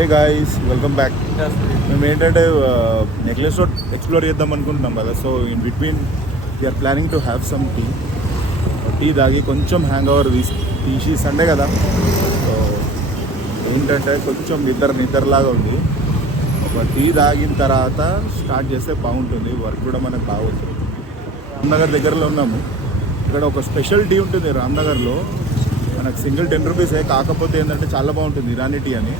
Hey guys, welcome back. మేము ఏంటంటే necklace road explore చేద్దాం అనుకుంటున్నాం కదా. So in between we're planning to have some tea తాగి కొంచెం హ్యాంగ్ ఓవర్ తీసి సండే కదా. సో ఏంటంటే కొంచెం నిద్రలాగా ఉంది. ఒక టీ తాగిన తర్వాత స్టార్ట్ చేస్తే బాగుంటుంది. వర్క్ కూడా మనకు బాగుంటుంది. రామ్నగర్ దగ్గరలో ఉన్నాము. ఇక్కడ ఒక స్పెషల్ టీ ఉంటుంది రామ్నగర్లో. మనకు సింగిల్ 10 రూపీసే. కాకపోతే ఏంటంటే చాలా బాగుంటుంది ఇరానీ టీ అని.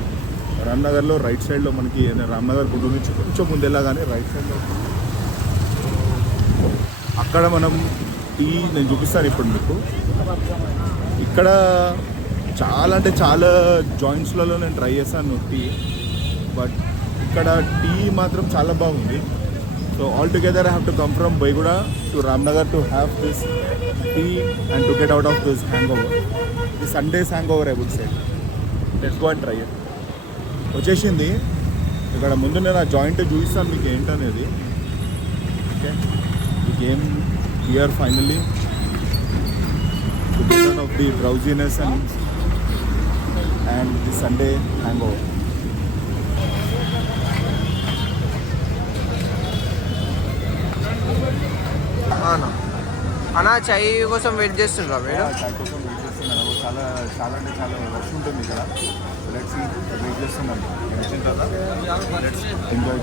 రామ్నగర్లో రైట్ సైడ్లో మనకి రామ్నగర్ గుడి నుంచి కొంచెం ముందెళ్ళగానే రైట్ సైడ్లో అక్కడ మనం టీ నేను చూపిస్తాను ఇప్పుడు మీకు. ఇక్కడ చాలా అంటే చాలా జాయింట్స్లలో నేను ట్రై చేశాను టీ, బట్ ఇక్కడ టీ మాత్రం చాలా బాగుంది. So all together I have to come from Boiguda to Ramnagar to have this tea and to get out of this hangover. The Sundays hangover I would say. Let's go and try it. వచ్చేసింది. ఇక్కడ ముందు నేను ఆ joint చూపిస్తాను మీకు ఏంటనేది. Okay, ఈ game here finally to get out of the drowsiness and the Sunday hang over. అన్నా చాయ్ కోసం వెయిట్ చేస్తుండ్రా మీరు? చాయ్ కోసం వెయిట్ చేస్తున్నాను. చాలా చాలా అంటే చాలా రష్ ఉంటుంది ఇక్కడ. లెట్స్ వెయిట్ చేస్తున్నాను. వచ్చిన తర్వాత లెట్స్ ఎంజాయ్.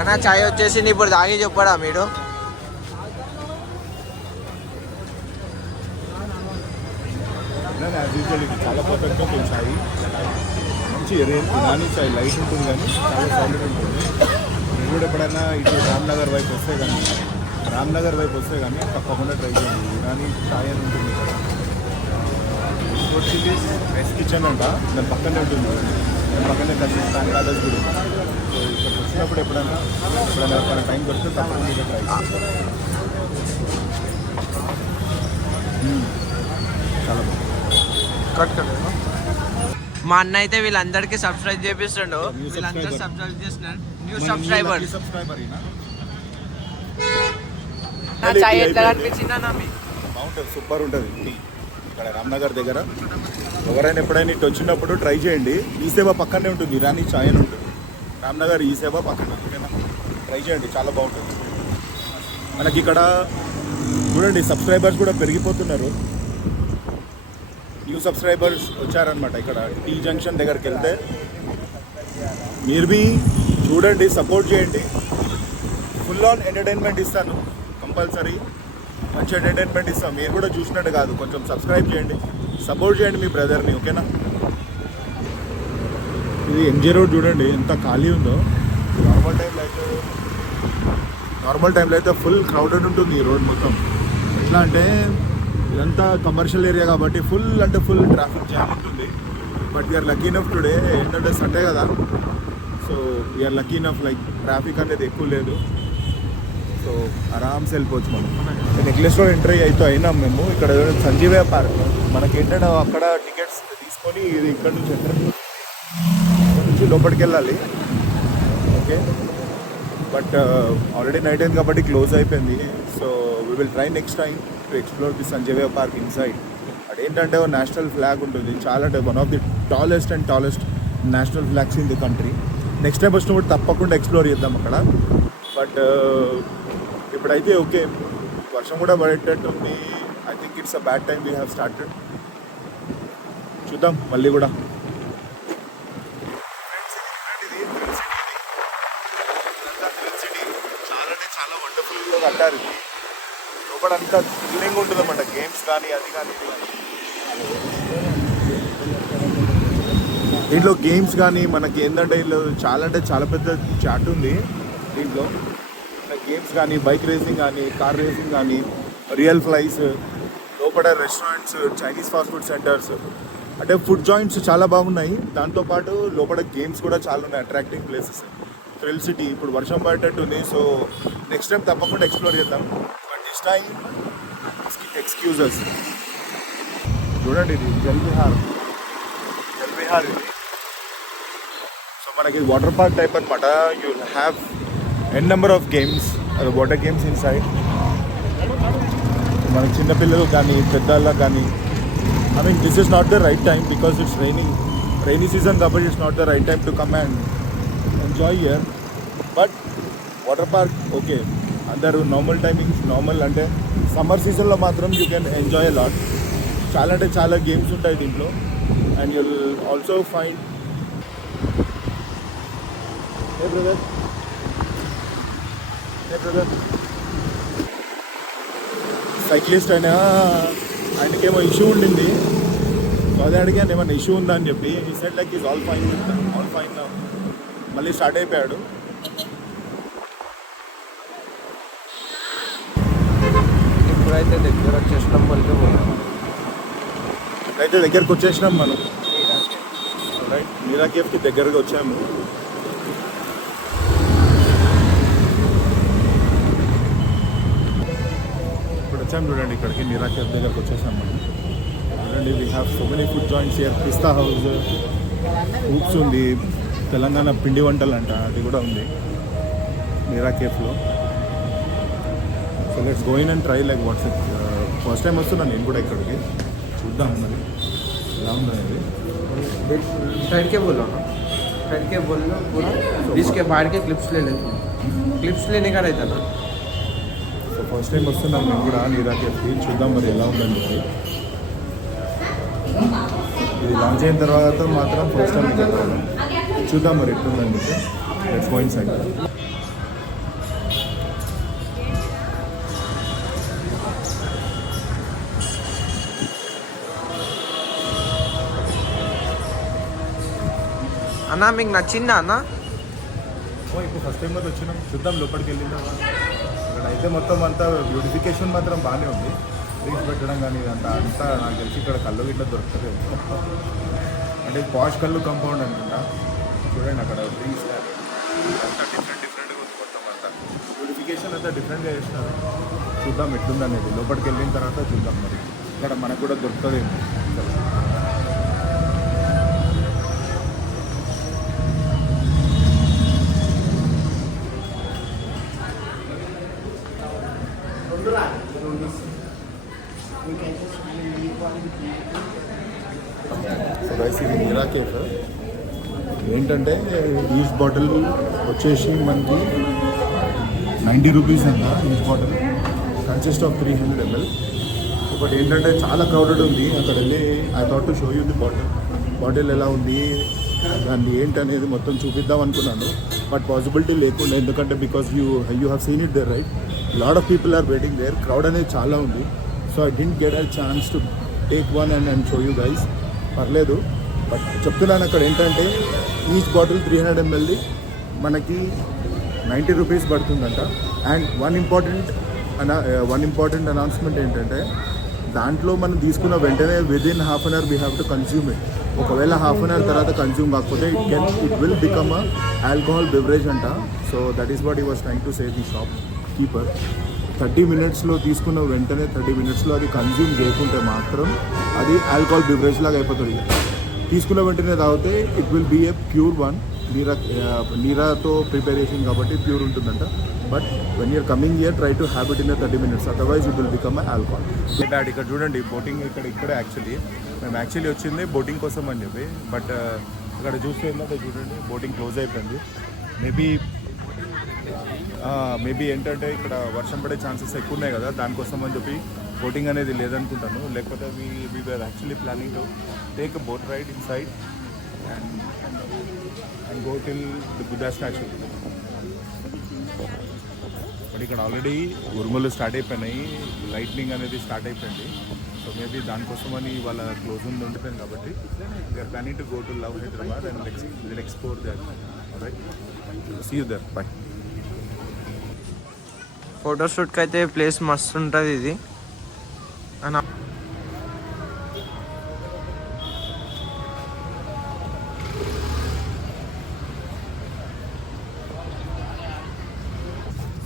అన్నా చాయ్ వచ్చేసి ఇప్పుడు తాగి చెప్పడా మీరు? యాజ్ యూజువల్ ఇది చాలా పర్ఫెక్ట్గా ఉంటుంది. చాయ్ మంచి ఇరానీ చాయ్ లైట్ ఉంటుంది కానీ చాలా సాలిడ్ ఉంటుంది. మీరు కూడా ఎప్పుడైనా ఇటు రామ్నగర్ వైపు వస్తే కానీ తప్పకుండా ట్రై చేయండి. ఇరానీ చాయ్ అని ఉంటుంది ఇక్కడ. వచ్చి వెస్ట్ కిచెన్ అంట, దాని పక్కనే ఉంటుంది. దాని పక్కనే కసిస్తాను కాలేజ్ కూడా. సో ఇక్కడికి వచ్చినప్పుడు ఎప్పుడైనా టైం దొరికితే తప్పకుండా ఇక్కడ ట్రై చేయండి. చాలా బాగుంది. మా అన్న అయితే వీళ్ళందరికీ సబ్స్క్రైబ్ చేపిస్తుండు. వీళ్ళందరూ సబ్స్క్రైబ్ చేస్తున్నారు. New subscriber. చాయ్ ఎట్లా అనిపించిందన్నా మీకు? బాగుంటుంది, సూపర్ ఉంటుంది టీ ఇక్కడ రామ్నగర్ దగ్గర. ఎవరైనా ఎప్పుడైనా ఇటు వచ్చినప్పుడు ట్రై చేయండి. ఈ సేవ పక్కనే ఉంటుంది, ఇరానీ చాయ్ అని ఉంటుంది. రామ్నగర్ ఈ సేవ పక్కన. ఓకేనా, ట్రై చేయండి, చాలా బాగుంటుంది. మనకి ఇక్కడ చూడండి సబ్స్క్రైబర్స్ కూడా పెరిగిపోతున్నారు. న్యూ సబ్స్క్రైబర్స్ వచ్చారనమాట. ఇక్కడ టీ జంక్షన్ దగ్గరికి వెళ్తే మీరు బీ చూడండి, సపోర్ట్ చేయండి. ఫుల్ ఆన్ ఎంటర్టైన్మెంట్ ఇస్తాను కంపల్సరీ. మంచి ఎంటర్టైన్మెంట్ ఇస్తాం. మీరు కూడా చూసినట్టు కాదు, కొంచెం సబ్స్క్రైబ్ చేయండి, సపోర్ట్ చేయండి మీ బ్రదర్ని. ఓకేనా. ఇది ఎంజే రోడ్ చూడండి ఎంత ఖాళీ ఉందో. నార్మల్ టైంలో అయితే ఫుల్ క్రౌడెడ్ ఉంటుంది ఈ రోడ్ మొత్తం. ఎట్లా అంటే ఇదంతా కమర్షియల్ ఏరియా కాబట్టి ఫుల్ ట్రాఫిక్ జామ్ ఉంటుంది. But we're lucky enough today, ఏంటంటే సండే కదా. So we're lucky enough, like traffic అనేది ఎక్కువ లేదు. సో ఆరామ్స్ వెళ్ళిపోవచ్చు మనం. నెక్లెస్ రోడ్ ఎంట్రీ అయినాం మేము. ఇక్కడ సంజీవయ్య పార్క్ మనకేంటంటే అక్కడ టికెట్స్ తీసుకొని ఇది ఇక్కడ నుంచి లోపలికి వెళ్ళాలి. ఓకే, బట్ ఆల్రెడీ నైట్ అయింది కాబట్టి క్లోజ్ అయిపోయింది. So we will try next time to explore the Sanjeevaiah park inside. అదేంటంటే ఒక నేషనల్ ఫ్లాగ్ ఉంటుంది, చాలా అంటే one of the tallest national flags in the country. Next time వచ్చినప్పుడు తప్పకుండా ఎక్స్ప్లోర్ చేద్దాం అక్కడ. బట్ ఇప్పుడైతే ఓకే, వర్షం కూడా పడేటట్టు ఉంది. I think it's a bad time we have started. చూద్దాం మళ్ళీ కూడా. చాలా వండర్ఫుల్గా కట్టారు. ఇది లోపల అంతా థ్రిల్లింగ్ ఉంటుంది అన్నమాట. గేమ్స్ కానీ అది కానీ దీంట్లో గేమ్స్ కానీ మనకి ఏంటంటే వీళ్ళు చాలా పెద్ద చాట్ ఉంది దీంట్లో. గేమ్స్ కానీ, బైక్ రేసింగ్ కానీ, కార్ రేసింగ్ కానీ, రియల్ ఫ్లైస్, లోపల restaurants, Chinese fast food centres, అంటే ఫుడ్ జాయింట్స్ చాలా బాగున్నాయి. దాంతోపాటు లోపల గేమ్స్ కూడా చాలా ఉన్నాయి, అట్రాక్టింగ్ ప్లేసెస్. Thrill city. ఇప్పుడు వర్షం పడేటట్టు ఉంది. సో నెక్స్ట్ టైం తప్పకుండా ఎక్స్ప్లోర్ చేద్దాం. But this time excuses. చూడండి ఇది జల్విహార్ ఇది. సో మనకి వాటర్ పార్క్ టైప్ అనమాట. You will have an number of games, water games inside. మనకి చిన్నపిల్లలు కానీ పెద్దవాళ్ళకి కానీ I mean, this is not the right time because it's rainy season కాబట్టి it's not the right time to come and enjoy here. But water park okay, అందరూ normal timings normal అంటే summer సీజన్లో మాత్రం యూ కెన్ ఎంజాయ్ లాట్. చాలా అంటే చాలా games ఉంటాయి దీంట్లో. And you'll also find hey brother cyclist అయినా ఆయనకేమో ఇష్యూ ఉండింది. సో అదే అడిగాను ఏమన్నా ఇష్యూ ఉందా అని చెప్పి. ఈ set like is all fine మళ్ళీ స్టార్ట్ అయిపోయాడు. ఇప్పుడైతే దగ్గర వచ్చేసినాం, మళ్ళీ అయితే దగ్గరకు వచ్చేసినాం మనం. రైట్, మీరా కేఫ్కి దగ్గరగా వచ్చాము. ఇప్పుడు వచ్చాము చూడండి ఇక్కడికి, మీరా కేఫ్ దగ్గరకు వచ్చేసాం మనం. చూడండి we have so many food joints here. Pista House, హూప్స్ ఉంది, తెలంగాణ పిండి వంటలు అంట అది కూడా ఉంది మీరా కేఫ్లో. So let's go in and try like what's it. First time వస్తున్నాను నేను కూడా ఇక్కడికి, చూద్దాం మరి ఎలా ఉందనేది. साइड के बोलो ना, साइड के बोल लो पूरा, इसके बाहर के क्लिप्स ले लेते, क्लिप्स लेने का रहता ना. సో ఫస్ట్ టైం వస్తున్నాను నేను కూడా మీరా కేఫ్కి, చూద్దాం మరి ఎలా ఉందని చెప్పి. ఇది లాంచ్ అయిన తర్వాత మాత్రం ఫస్ట్ టైం ఇక్కడ రావడం. చూద్దాం మరి ఎట్లుందని చెప్పి. Let's go inside. అన్న మీకు నచ్చిందా అన్న? ఇప్పుడు ఫస్ట్ టైం అయితే వచ్చినాం, చూద్దాం లోపలికి వెళ్ళిందా. ఇక్కడ అయితే మొత్తం అంతా బ్యూటిఫికేషన్ మాత్రం బాగానే ఉంది. డ్రింక్స్ పెట్టడం కానీ అంతా నాకు తెలిసి ఇక్కడ కళ్ళు ఇట్లా దొరుకుతుంది. అంటే పాష్ కళ్ళు కాంపౌండ్ అనుకుంటా. చూడండి అక్కడ డ్రింక్స్ అంతా డిఫరెంట్గా ఉంది మొత్తం అంతా. బ్యూటిఫికేషన్ అంతా డిఫరెంట్గా చేస్తున్నారు. చూద్దాం ఎట్లుంది అనేది. లోపలికి వెళ్ళిన తర్వాత చూద్దాం మరి ఇక్కడ మనకు కూడా దొరుకుతుంది. సో గైస్ ఇది మీరా కేఫ్. ఏంటంటే ఈచ్ బాటిల్ వచ్చేసి మనకి 90 రూపీస్ అంట. Each bottle consist of 300 ml. But ఏంటంటే చాలా క్రౌడెడ్ ఉంది. అక్కడ వెళ్ళి I thought to show you the bottle ఎలా ఉంది, దాన్ని ఏంటి అనేది మొత్తం చూపిద్దాం అనుకున్నాను. బట్ పాసిబిలిటీ లేకుండా, ఎందుకంటే because you have seen it there right. Lot of people are waiting there. Crowd అనేది చాలా ఉంది. So I didn't get a chance to take one and show you guys. పర్లేదు, బట్ చెప్తున్నాను అక్కడ ఏంటంటే ఈచ్ బాటిల్ 300 ml మనకి 90 rupees పడుతుందంట. And one important announcement ఏంటంటే దాంట్లో మనం తీసుకున్న వెంటనే within half an hour we have to consume it. ఒకవేళ హాఫ్ అన్ అవర్ తర్వాత కన్జ్యూమ్ కాకపోతే it will become a alcohol beverage అంట. So that is what he was trying to say the shopkeeper. 30 minutesలో తీసుకున్న వెంటనే 30 minutesలో అది consume చేయకుంటే మాత్రం అది ఆల్కహాల్ బెవరేజ్ లాగా అయిపోతుంది. తీసుకున్న వెంటనే తాగితే it will be a pure one. నీరాతో ప్రిపరేషన్ కాబట్టి ప్యూర్ ఉంటుందంట. But when you're coming here try to have it in 30 minutes, otherwise it will become alcohol. Dad ఇక్కడ చూడండి బోటింగ్ ఇక్కడ యాక్చువల్లీ మేము వచ్చింది బోటింగ్ కోసం అని చెప్పి. బట్ ఇక్కడ చూస్తే ఏంటంటే చూడండి బోటింగ్ క్లోజ్ అయిపోయింది. మేబీ ఏంటంటే ఇక్కడ వర్షం పడే ఛాన్సెస్ ఎక్కువ ఉన్నాయి కదా, దానికోసం అని చెప్పి బోటింగ్ అనేది లేదనుకుంటాను. లేకపోతే we were actually planning to take a boat ride inside and go till the Buddha statue. But ఇక్కడ ఆల్రెడీ ఉరుములు స్టార్ట్ అయిపోయినాయి, లైట్నింగ్ అనేది స్టార్ట్ అయిపోయింది. సో మేబీ దానికోసమని వాళ్ళ క్లోజ్ ఉండిపోయింది కాబట్టి we are planning to go to love Hyderabad and explore that. Right, see you there, bye. ఫోటోషూట్కి అయితే ప్లేస్ మస్తు ఉంటుంది ఇది అని.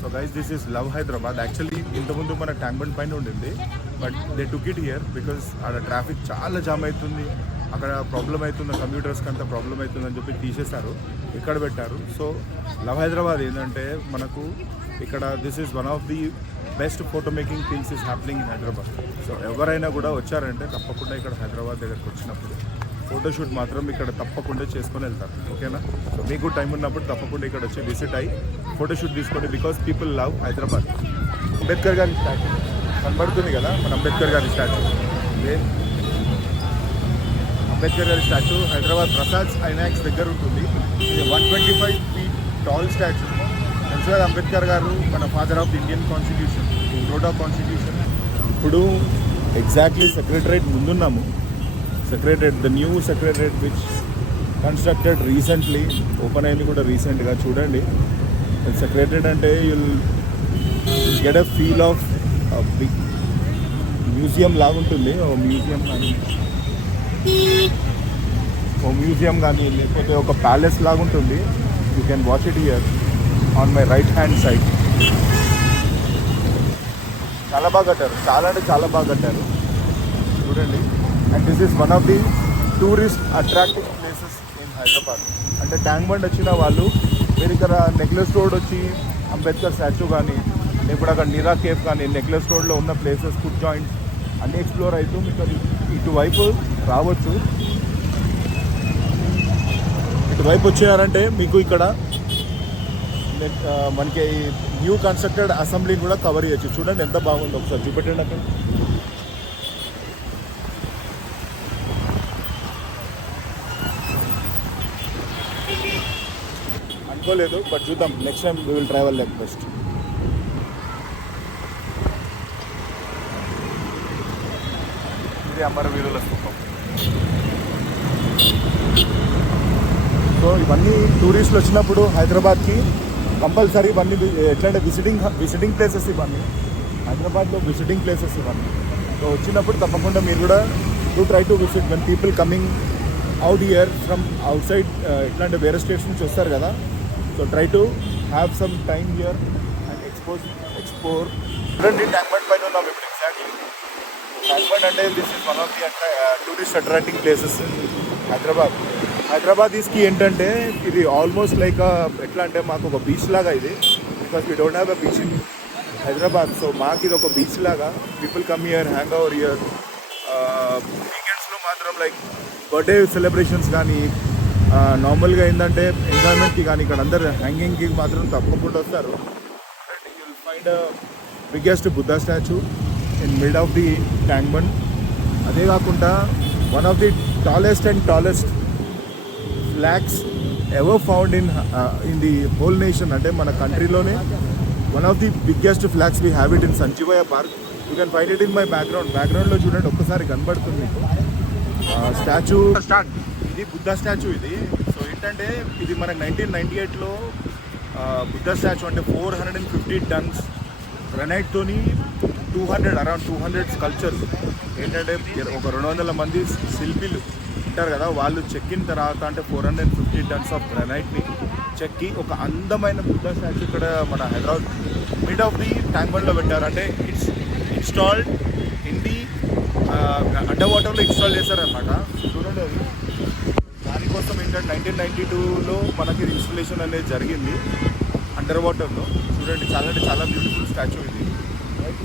So guys this is love Hyderabad. Actually ఇంతకుముందు మన ట్యాంక్ బండ్ పైన ఉండింది, but they took it here because ఆడ ట్రాఫిక్ చాలా జామ్ అవుతుంది. అక్కడ ప్రాబ్లం అవుతుంది, కంప్యూటర్స్కి అంత ప్రాబ్లం అవుతుందని చెప్పి తీసేశారు, ఇక్కడ పెట్టారు. సో లవ్ హైదరాబాద్ ఏంటంటే మనకు ఇక్కడ this is one of the best photo making things is happening in Hyderabad. So ఎవరైనా కూడా వచ్చారంటే తప్పకుండా ఇక్కడ హైదరాబాద్ దగ్గరకు వచ్చినప్పుడు ఫోటోషూట్ మాత్రం ఇక్కడ తప్పకుండా చేసుకొని వెళ్తారు. ఓకేనా? సో మీకు టైం ఉన్నప్పుడు తప్పకుండా ఇక్కడ వచ్చి విజిట్ అయ్యి ఫోటోషూట్ తీసుకోండి. Because people love Hyderabad. Ambedkar గారి స్టాచ్యూ కనబడుతుంది కదా, మన అంబేద్కర్ గారి స్టాచ్యూ. అంబేద్కర్ గారి స్టాచ్యూ హైదరాబాద్ ప్రసాద్ ఐనాక్స్ దగ్గర ఉంటుంది. ఇది 125 feet టాల్ స్టాచ్యూ. తెలుసు కదా, అంబేద్కర్ గారు మన father of the Indian constitution, road of constitution. ఇప్పుడు ఎగ్జాక్ట్లీ సెక్రటరేట్ ముందున్నాము. Secretariat, the new secretariat which constructed recently, open అయింది కూడా రీసెంట్గా. చూడండి, సెక్రటరేట్ అంటే you'll get a feel of big museum లాగా ఉంటుంది. ఓ మ్యూజియం కానీ లేకపోతే ఒక ప్యాలెస్ లాగా ఉంటుంది. You can watch it here on my right hand side. చాలా బాగా కట్టారు, చాలా అంటే చాలా బాగా కట్టారు. చూడండి. And this is one of the tourist attracting places in Hyderabad. అంటే ట్యాంక్ బండ్ వచ్చిన వాళ్ళు మీరు ఇక్కడ నెక్లెస్ రోడ్ వచ్చి అంబేద్కర్ స్టాచ్యూ కానీ, లేకపోతే అక్కడ నీరా కేఫ్ కానీ, నెక్లెస్ రోడ్లో ఉన్న ప్లేసెస్, ఫుడ్ జాయింట్స్ అన్నీ ఎక్స్ప్లోర్ అవుతూ మీకు ఇటువైపు రావచ్చు. ఇటువైపు వచ్చినారంటే మీకు ఇక్కడ మనకి న్యూ కన్స్ట్రక్టెడ్ అసెంబ్లీ కూడా కవర్ చేయొచ్చు. చూడండి ఎంత బాగుందో, ఒకసారి చూపెట్టండి అక్కడ. అనుకోలేదు, బట్ చూద్దాం, next time we will travel like best. ఇది అమరవీరుల స్థూపం. సో ఇవన్నీ టూరిస్టులు వచ్చినప్పుడు హైదరాబాద్కి కంపల్సరీ ఇవన్నీ ఎట్లంటే విజిటింగ్ ప్లేసెస్ ఇవన్నీ. హైదరాబాద్లో విజిటింగ్ ప్లేసెస్ ఇవన్నీ. సో వచ్చినప్పుడు తప్పకుండా మీరు కూడా do try to visit when people coming out here from outside, ఎట్లాంటి వేరే స్టేట్స్ నుంచి వస్తారు కదా. So try to have some time here and explore. చూడండి, ట్యాంక్ బండ్ పైన ఉన్నాం ఇప్పుడు. ఎగ్జాక్ట్లీ ట్యాంక్ బండ్ అంటే this is one of the tourist attracting places in Hyderabad. హైదరాబాదీస్కి ఏంటంటే ఇది ఆల్మోస్ట్ లైక్ ఎట్లా అంటే మాకు ఒక బీచ్ లాగా ఇది, because we don't have a beach in Hyderabad. So మాకు ఇది ఒక బీచ్ లాగా. People come here, hang over here. వీకెండ్స్లో మాత్రం లైక్ బర్త్డే సెలబ్రేషన్స్ కానీ, నార్మల్గా ఏంటంటే ఎంజాయ్మెంట్కి కానీ ఇక్కడ అందరు హ్యాంగింగ్కి మాత్రం తప్పకుండా వస్తారు. And you will find biggest Buddha statue in mid of the Tank Bund. అదే కాకుండా one of the tallest flags ever found in the whole nation. అంటే మన కంట్రీలోనే one of the biggest flags we have it in Sanjeevaiah Park. You can find it in my బ్యాక్గ్రౌండ్లో చూడండి, ఒక్కసారి కనబడుతుంది statue. ఇది బుద్ధా స్టాచ్యూ ఇది. సో ఏంటంటే ఇది మనకు 1998లో బుద్ధా స్టాచ్యూ అంటే 450 tons గ్రనైట్తోని అరౌండ్ 200 స్కల్ప్చర్స్. ఏంటంటే ఒక 200 మంది శిల్పిలు ఉంటారు కదా, వాళ్ళు చెక్కిన తర్వాత అంటే 450 tons ఆఫ్ గ్రనైట్ని చెక్కి ఒక అందమైన బుద్ధా స్టాచ్యూ ఇక్కడ మన Hyderabad mid of the tank బండ్లో పెట్టారు. అంటే it's installed in the under వాటర్లో ఇన్స్టాల్ చేశారనమాట. చూడండి, అది దానికోసం ఏంటంటే 1992లో మనకి ఇన్స్టలేషన్ అనేది జరిగింది అండర్ వాటర్లో. చూడండి, చాలా అంటే చాలా బ్యూటిఫుల్ స్టాచ్యూ ఇది.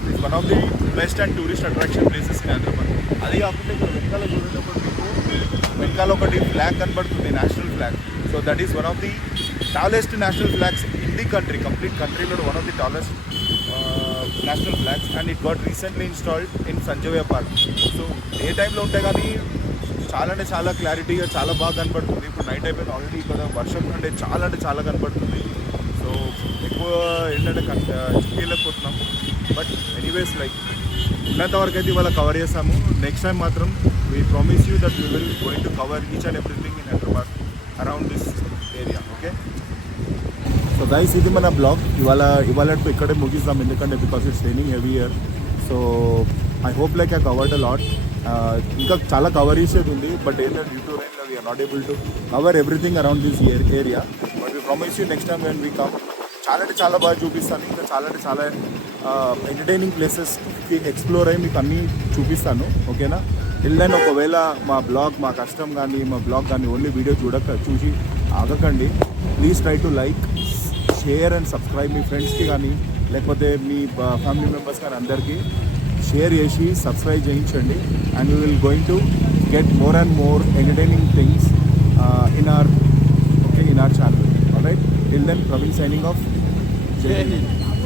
It's one of the best and tourist attraction places in Hyderabad. అది కాకుండా ఇక్కడ వెనకాల చూడేటప్పుడు మీకు వెనకాల ఒకటి ఫ్లాగ్ కనబడుతుంది, national flag. So that is one of the tallest national flags in the country. Complete కంట్రీలో one of the tallest national flags. And it got recently installed in Sanjeevaiah Park. So ఏ టైంలో ఉంటాయి కానీ చాలా అంటే చాలా క్లారిటీగా చాలా బాగా కనబడుతుంది. ఇప్పుడు నైట్ అయిపోయింది ఆల్రెడీ, ఇక్కడ వర్షం అంటే చాలా కనబడుతుంది. సో ఎక్కువ ఏంటంటే చూపించలేకపోతున్నాం. బట్ ఎనీవేస్ లైక్ ఉన్నంత వరకు అయితే ఇవాళ కవర్ చేసాము. నెక్స్ట్ టైం మాత్రం we promise you that we will going to cover each and everything in Hyderabad around this area. Okay, so guys ఇది మన బ్లాగ్. ఇవాళ ఇక్కడే ముగిస్తాం, ఎందుకంటే because it's raining heavy year. So I hope like I covered a lot. ఇంకా చాలా cover చేసేది ఉంది, బట్ ఏంటంటే due to rain we are not able to cover everything around this area. But we promise you next time when we come చాలా అంటే చాలా బాగా చూపిస్తాను. ఇంకా చాలా ఎంటర్టైనింగ్ ప్లేసెస్కి ఎక్స్ప్లోర్ అయ్యి మీకు అన్నీ చూపిస్తాను. ఓకేనా? టిల్ దెన్ ఒకవేళ మా కష్టం కానీ మా బ్లాగ్ కానీ ఓన్లీ వీడియో చూసి ఆగకండి. Please try to like, share and subscribe. మీ ఫ్రెండ్స్కి కానీ లేకపోతే మీ ఫ్యామిలీ మెంబర్స్ కానీ అందరికీ షేర్ చేసి సబ్స్క్రైబ్ చేయించండి. And we will going to get more and more entertaining things in our channel. All right, till then, Praveen signing off. Jai Hind.